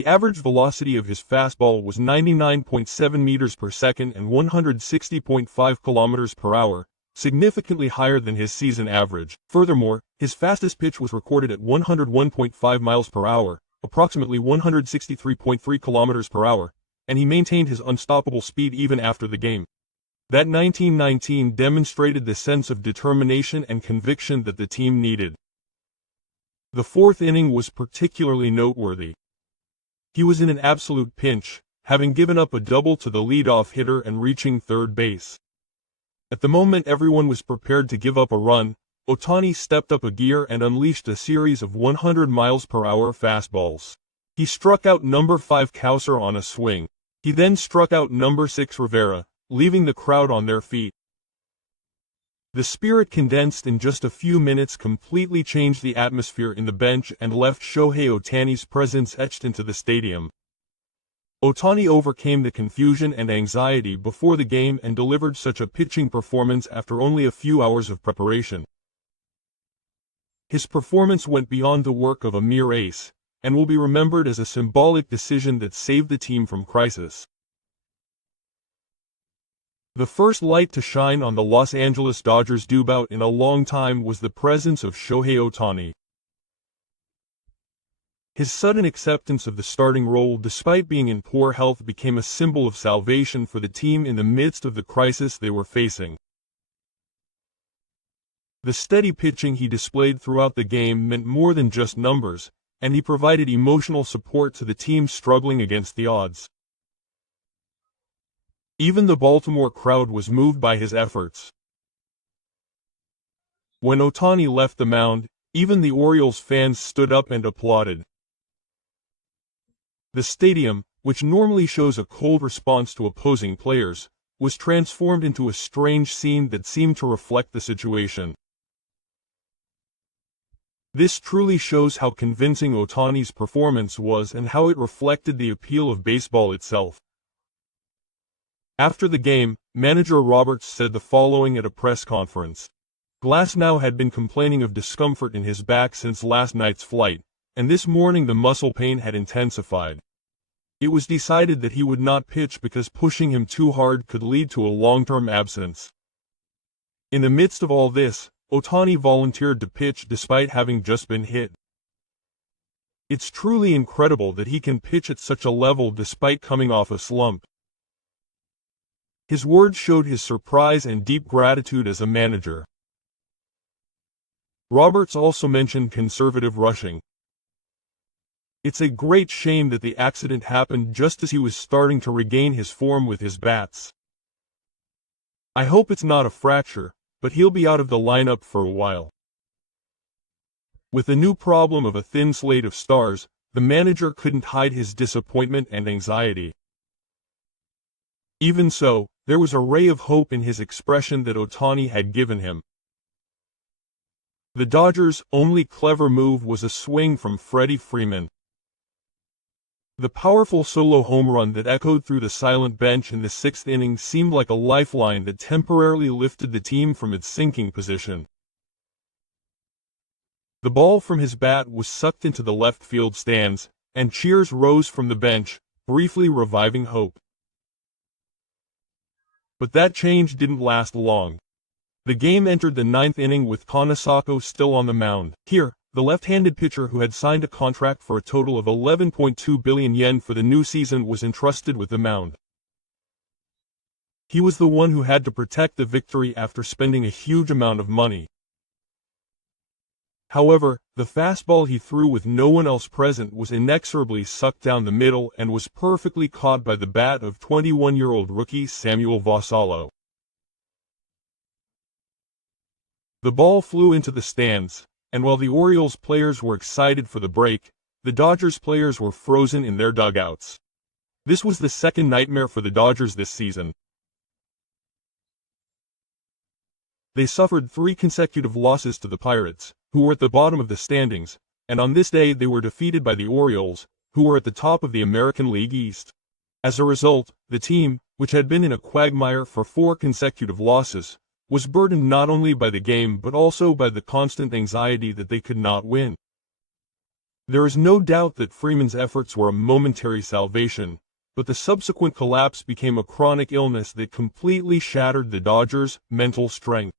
The average velocity of his fastball was 99.7 meters per second and 160.5 kilometers per hour, significantly higher than his season average. Furthermore, his fastest pitch was recorded at 101.5 miles per hour, approximately 163.3 kilometers per hour, and he maintained his unstoppable speed even after the game. That 1919 demonstrated the sense of determination and conviction that the team needed. The fourth inning was particularly noteworthy. He was in an absolute pinch, having given up a double to the leadoff hitter and reaching third base. At the moment everyone was prepared to give up a run, Ohtani stepped up a gear and unleashed a series of 100 miles per hour fastballs. He struck out number 5 Cowser on a swing. He then struck out number 6 Rivera, leaving the crowd on their feet. The spirit condensed in just a few minutes completely changed the atmosphere in the bench and left Shohei Ohtani's presence etched into the stadium. Ohtani overcame the confusion and anxiety before the game and delivered such a pitching performance after only a few hours of preparation. His performance went beyond the work of a mere ace, and will be remembered as a symbolic decision that saved the team from crisis. The first light to shine on the Los Angeles Dodgers' dugout in a long time was the presence of Shohei Ohtani. His sudden acceptance of the starting role despite being in poor health became a symbol of salvation for the team in the midst of the crisis they were facing. The steady pitching he displayed throughout the game meant more than just numbers, and he provided emotional support to the team struggling against the odds. Even the Baltimore crowd was moved by his efforts. When Ohtani left the mound, even the Orioles fans stood up and applauded. The stadium, which normally shows a cold response to opposing players, was transformed into a strange scene that seemed to reflect the situation. This truly shows how convincing Ohtani's performance was and how it reflected the appeal of baseball itself. After the game, manager Roberts said the following at a press conference. Glasnow had been complaining of discomfort in his back since last night's flight, and this morning the muscle pain had intensified. It was decided that he would not pitch because pushing him too hard could lead to a long-term absence. In the midst of all this, Ohtani volunteered to pitch despite having just been hit. It's truly incredible that he can pitch at such a level despite coming off a slump. His words showed his surprise and deep gratitude as a manager. Roberts also mentioned conservative rushing. It's a great shame that the accident happened just as he was starting to regain his form with his bats. I hope it's not a fracture, but he'll be out of the lineup for a while. With the new problem of a thin slate of stars, the manager couldn't hide his disappointment and anxiety. Even so, there was a ray of hope in his expression that Ohtani had given him. The Dodgers' only clever move was a swing from Freddie Freeman. The powerful solo home run that echoed through the silent bench in the sixth inning seemed like a lifeline that temporarily lifted the team from its sinking position. The ball from his bat was sucked into the left field stands, and cheers rose from the bench, briefly reviving hope. But that change didn't last long. The game entered the ninth inning with Konosako still on the mound. Here, the left-handed pitcher who had signed a contract for a total of 11.2 billion yen for the new season was entrusted with the mound. He was the one who had to protect the victory after spending a huge amount of money. However, the fastball he threw with no one else present was inexorably sucked down the middle and was perfectly caught by the bat of 21-year-old rookie Samuel Vassallo. The ball flew into the stands, and while the Orioles players were excited for the break, the Dodgers players were frozen in their dugouts. This was the second nightmare for the Dodgers this season. They suffered 3 consecutive losses to the Pirates, who were at the bottom of the standings, and on this day they were defeated by the Orioles, who were at the top of the American League East. As a result, the team, which had been in a quagmire for 4 consecutive losses, was burdened not only by the game but also by the constant anxiety that they could not win. There is no doubt that Freeman's efforts were a momentary salvation, but the subsequent collapse became a chronic illness that completely shattered the Dodgers' mental strength.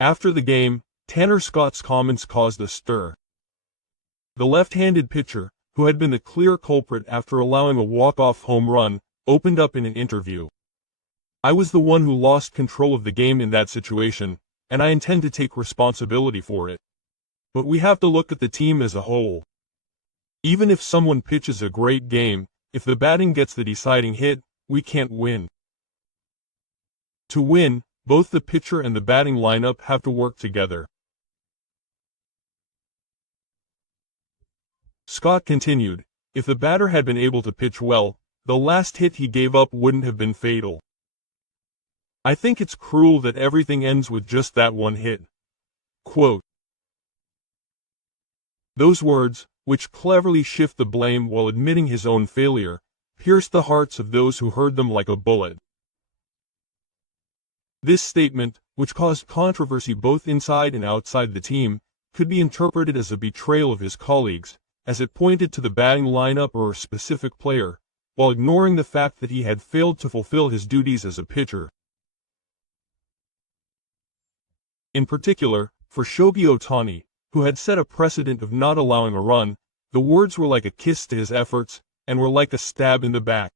After the game, Tanner Scott's comments caused a stir. The left-handed pitcher, who had been the clear culprit after allowing a walk-off home run, opened up in an interview. "I was the one who lost control of the game in that situation, and I intend to take responsibility for it. But we have to look at the team as a whole. Even if someone pitches a great game, if the batting gets the deciding hit, we can't win. To win, both the pitcher and the batting lineup have to work together." Scott continued, "If the batter had been able to pitch well, the last hit he gave up wouldn't have been fatal. I think it's cruel that everything ends with just that one hit." Quote. Those words, which cleverly shift the blame while admitting his own failure, pierced the hearts of those who heard them like a bullet. This statement, which caused controversy both inside and outside the team, could be interpreted as a betrayal of his colleagues, as it pointed to the batting lineup or a specific player, while ignoring the fact that he had failed to fulfill his duties as a pitcher. In particular, for Shohei Ohtani, who had set a precedent of not allowing a run, the words were like a kiss to his efforts, and were like a stab in the back.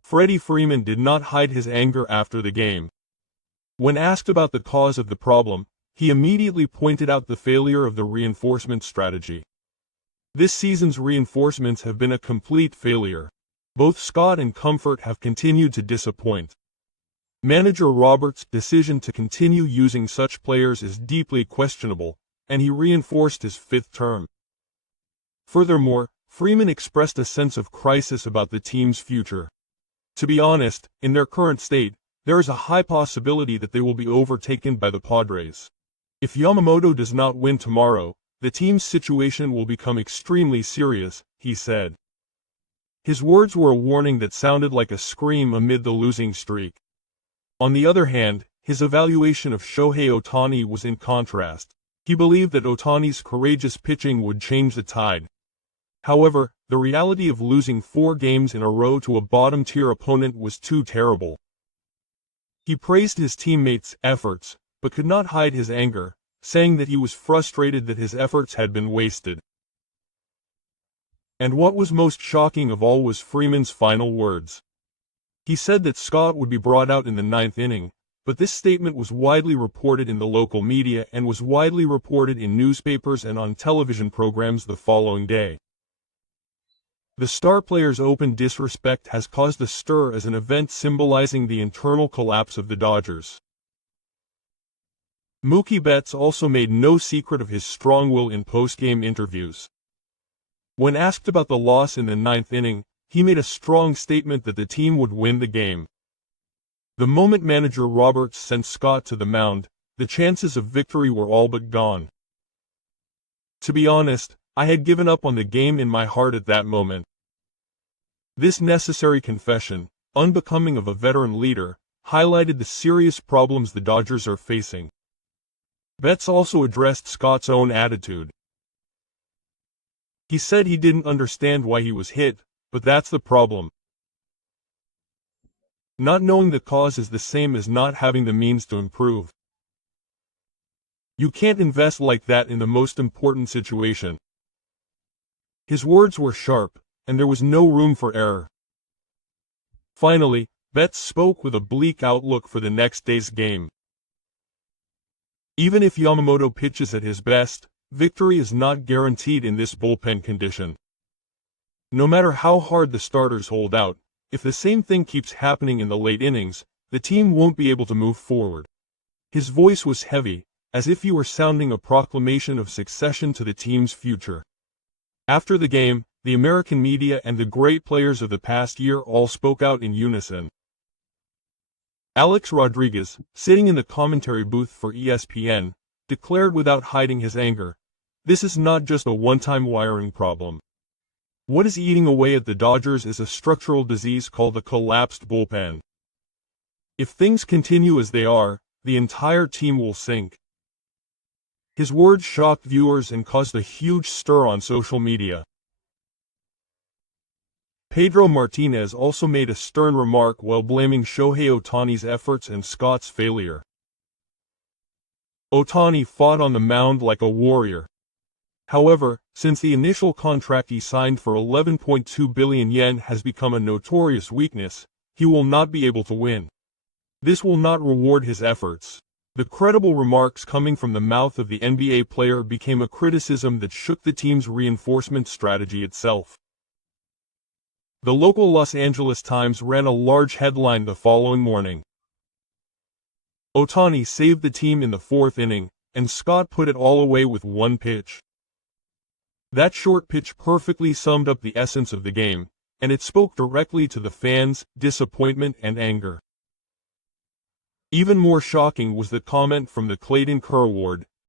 Freddie Freeman did not hide his anger after the game. When asked about the cause of the problem, he immediately pointed out the failure of the reinforcement strategy. This season's reinforcements have been a complete failure. Both Scott and Comfort have continued to disappoint. Manager Roberts' decision to continue using such players is deeply questionable, and he reinforced his fifth term. Furthermore, Freeman expressed a sense of crisis about the team's future. To be honest, in their current state, there is a high possibility that they will be overtaken by the Padres. If Yamamoto does not win tomorrow, the team's situation will become extremely serious, he said. His words were a warning that sounded like a scream amid the losing streak. On the other hand, his evaluation of Shohei Ohtani was in contrast. He believed that Ohtani's courageous pitching would change the tide. However, the reality of losing 4 games in a row to a bottom-tier opponent was too terrible. He praised his teammates' efforts, but could not hide his anger, saying that he was frustrated that his efforts had been wasted. And what was most shocking of all was Freeman's final words. He said that Scott would be brought out in the 9th inning, but this statement was widely reported in the local media and was widely reported in newspapers and on television programs the following day. The star player's open disrespect has caused a stir as an event symbolizing the internal collapse of the Dodgers. Mookie Betts also made no secret of his strong will in post-game interviews. When asked about the loss in the 9th inning, he made a strong statement that the team would win the game. The moment manager Roberts sent Scott to the mound, the chances of victory were all but gone. To be honest, I had given up on the game in my heart at that moment. This necessary confession, unbecoming of a veteran leader, highlighted the serious problems the Dodgers are facing. Betts also addressed Scott's own attitude. He said he didn't understand why he was hit, but that's the problem. Not knowing the cause is the same as not having the means to improve. You can't invest like that in the most important situation. His words were sharp, and there was no room for error. Finally, Betts spoke with a bleak outlook for the next day's game. Even if Yamamoto pitches at his best, victory is not guaranteed in this bullpen condition. No matter how hard the starters hold out, if the same thing keeps happening in the late innings, the team won't be able to move forward. His voice was heavy, as if he were sounding a proclamation of succession to the team's future. After the game, the American media and the great players of the past year all spoke out in unison. Alex Rodriguez, sitting in the commentary booth for ESPN, declared without hiding his anger, "This is not just a one-time wiring problem. What is eating away at the Dodgers is a structural disease called the collapsed bullpen. If things continue as they are, the entire team will sink." His words shocked viewers and caused a huge stir on social media. Pedro Martinez also made a stern remark while blaming Shohei Ohtani's efforts and Scott's failure. Ohtani fought on the mound like a warrior. However, since the initial contract he signed for 11.2 billion yen has become a notorious weakness, he will not be able to win. This will not reward his efforts. The credible remarks coming from the mouth of the NBA player became a criticism that shook the team's reinforcement strategy itself. The local Los Angeles Times ran a large headline the following morning. Ohtani saved the team in the fourth inning, and Scott put it all away with one pitch. That short pitch perfectly summed up the essence of the game, and it spoke directly to the fans' disappointment and anger. Even more shocking was the comment from the Clayton Kerr Award,